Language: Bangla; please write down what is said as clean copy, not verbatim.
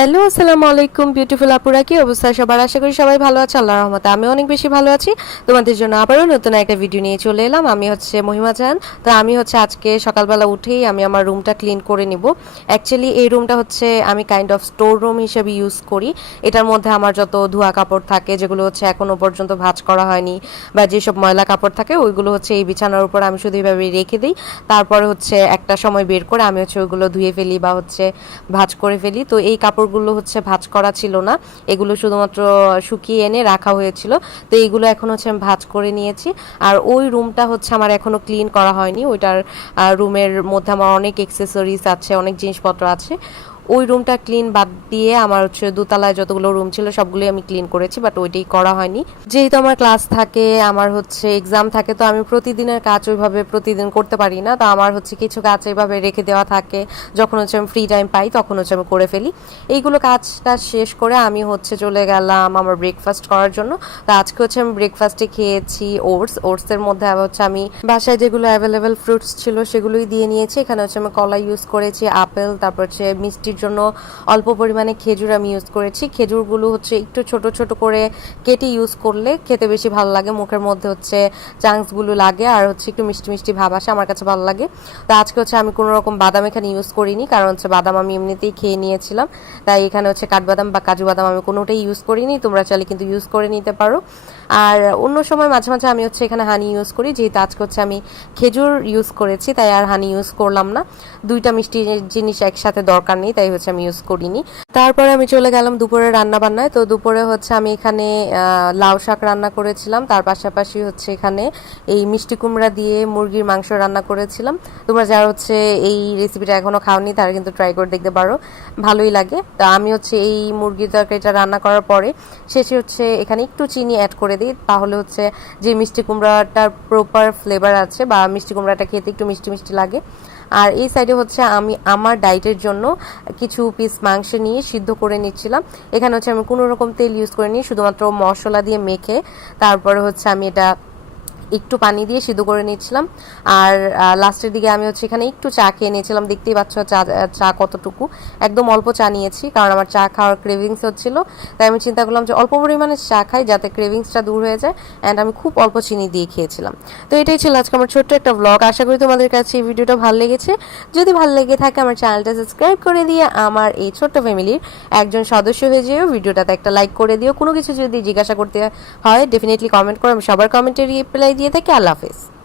হ্যালো, আসসালামু আলাইকুম বিউটিফুল আপুরা, কি অবস্থা সবার? আশা করি সবাই ভালো আছে আল্লাহর রহমতে। আমি অনেক বেশি ভালো আছি। তোমাদের জন্য আবারও নতুন একটা ভিডিও নিয়ে চলে এলাম। আমি হচ্ছে মহিমা জাহান। তো আমি হচ্ছে আজকে সকালবেলা উঠেই আমি আমার রুমটা ক্লিন করে নিব। অ্যাকচুয়ালি এই রুমটা হচ্ছে আমি কাইন্ড অফ স্টোর রুম হিসেবে ইউজ করি। এটার মধ্যে আমার যত ধোয়া কাপড় থাকে, যেগুলো হচ্ছে এখনো পর্যন্ত ভাঁজ করা হয়নি, বা যেসব ময়লা কাপড় থাকে ওইগুলো হচ্ছে এই বিছানার উপর আমি শুধু এইভাবে রেখে দিই। তারপরে হচ্ছে একটা সময় বের করে আমি হচ্ছে ওইগুলো ধুয়ে ফেলি বা হচ্ছে ভাঁজ করে ফেলি। তো এই কাপড়গুলো হচ্ছে ভাঁজ করা ছিল না, এগুলো শুধুমাত্র শুকিয়ে এনে রাখা হয়েছিল। তো এইগুলো এখন হচ্ছে আমি ভাঁজ করে নিয়েছি। আর ওই রুমটা হচ্ছে আমার এখনো ক্লিন করা হয়নি। ওইটার রুমের মধ্যে আমার অনেক অ্যাক্সেসরিজ আছে, অনেক জিনিসপত্র আছে। ওই রুমটা ক্লিন বাদ দিয়ে আমার হচ্ছে দোতলায় যতগুলো রুম ছিল সবগুলোই আমি ক্লিন করেছি, বাট ওইটাই করা হয়নি। যেহেতু আমার ক্লাস থাকে, আমার হচ্ছে এক্সাম থাকে, তো আমি প্রতিদিনের কাজ ওইভাবে প্রতিদিন করতে পারি না। তো আমার হচ্ছে কিছু কাজ এইভাবে রেখে দেওয়া থাকে, যখন হচ্ছে আমি ফ্রি টাইম পাই তখন হচ্ছে আমি করে ফেলি। এইগুলো কাজটা শেষ করে আমি হচ্ছে চলে গেলাম আমার ব্রেকফাস্ট করার জন্য। তো আজকে হচ্ছে আমি ব্রেকফাস্টে খেয়েছি ওটসের মধ্যে হচ্ছে আমি বাসায় যেগুলো অ্যাভেলেবেল ফ্রুটস ছিল সেগুলোই দিয়ে নিয়েছি। এখানে হচ্ছে আমি কলা ইউজ করেছি, আপেল, তারপর হচ্ছে মিষ্টির জন্য অল্প পরিমাণে খেজুর আমি ইউজ করেছি। খেজুরগুলো হচ্ছে একটু ছোট ছোট করে কেটে ইউজ করলে খেতে বেশি ভালো লাগে, মুখের মধ্যে হচ্ছে চাংসগুলো লাগে আর হচ্ছে একটু মিষ্টি মিষ্টি ভাব আসে, আমার কাছে ভালো লাগে। তো আজকে হচ্ছে আমি কোনো রকম বাদাম এখানে ইউজ করিনি, কারণ হচ্ছে বাদাম আমি এমনিতেই খেয়ে নিয়েছিলাম। তাই এখানে হচ্ছে কাঠবাদাম বা কাজু বাদাম আমি কোনোটাই ইউজ করিনি, তোমরা চাইলে কিন্তু ইউজ করে নিতে পারো। আর অন্য সময় মাঝে মাঝে আমি হচ্ছে এখানে হানি ইউজ করি, যেহেতু আজকে হচ্ছে আমি খেজুর ইউজ করেছি তাই আর হানি ইউজ করলাম না। দুইটা মিষ্টি জিনিস একসাথে দরকার নেই, তাই হচ্ছে আমি ইউজ করিনি। তারপরে আমি চলে গেলাম দুপুরে রান্না বান্নায়। তো দুপুরে হচ্ছে আমি এখানে লাউ শাক রান্না করেছিলাম, তার পাশাপাশি হচ্ছে এখানে এই মিষ্টি কুমড়া দিয়ে মুরগির মাংস রান্না করেছিলাম। তোমরা যারা হচ্ছে এই রেসিপিটা এখনো খাওনি তারা কিন্তু ট্রাই করে দেখতে পারো, ভালোই লাগে। তো আমি হচ্ছে এই মুরগির তরকারিটা রান্না করার পরে শেষে হচ্ছে এখানে একটু চিনি অ্যাড করে দিই, তাহলে হচ্ছে যে মিষ্টি কুমড়াটার প্রপার ফ্লেভার আছে বা মিষ্টি কুমড়াটা খেতে একটু মিষ্টি মিষ্টি লাগে। আর এই সাইডে হচ্ছে আমি আমার ডায়েটের জন্য কিছু পিস মাংস নিয়ে সিদ্ধ করে নিচ্ছিলাম। এখানে হচ্ছে আমি কোনো রকম তেল ইউজ করিনি, শুধুমাত্র মশলা দিয়ে মেখে তারপরে হচ্ছে আমি এটা একটু পানি দিয়ে সিদ্ধ করে নিচ্ছিলাম। আর লাস্টের দিকে আমি হচ্ছে এখানে একটু চা খেয়ে নিয়েছিলাম। দেখতেই পাচ্ছ চা কতটুকু, একদম অল্প চা নিয়েছি, কারণ আমার চা খাওয়ার ক্রেভিংস হচ্ছিল। তাই আমি চিন্তা করলাম যে অল্প পরিমাণে চা খাই যাতে ক্রেভিংসটা দূর হয়ে যায়। অ্যান্ড আমি খুব অল্প চিনি দিয়ে খেয়েছিলাম। তো এটাই ছিল আজকে আমার ছোট্ট একটা ব্লগ। আশা করি তোমাদের কাছে এই ভিডিওটা ভালো লেগেছে। যদি ভালো লেগে থাকে আমার চ্যানেলটা সাবস্ক্রাইব করে দিয়ে আমার এই ছোট্ট ফ্যামিলির একজন সদস্য হয়ে যেও। ভিডিওটাতে একটা লাইক করে দিও। কোনো কিছু যদি জিজ্ঞাসা করতে হয় ডেফিনেটলি কমেন্ট করো, আমি সবার কমেন্টে রিপ্লাই দিয়ে থাকি। আল্লাহ হাফেজ।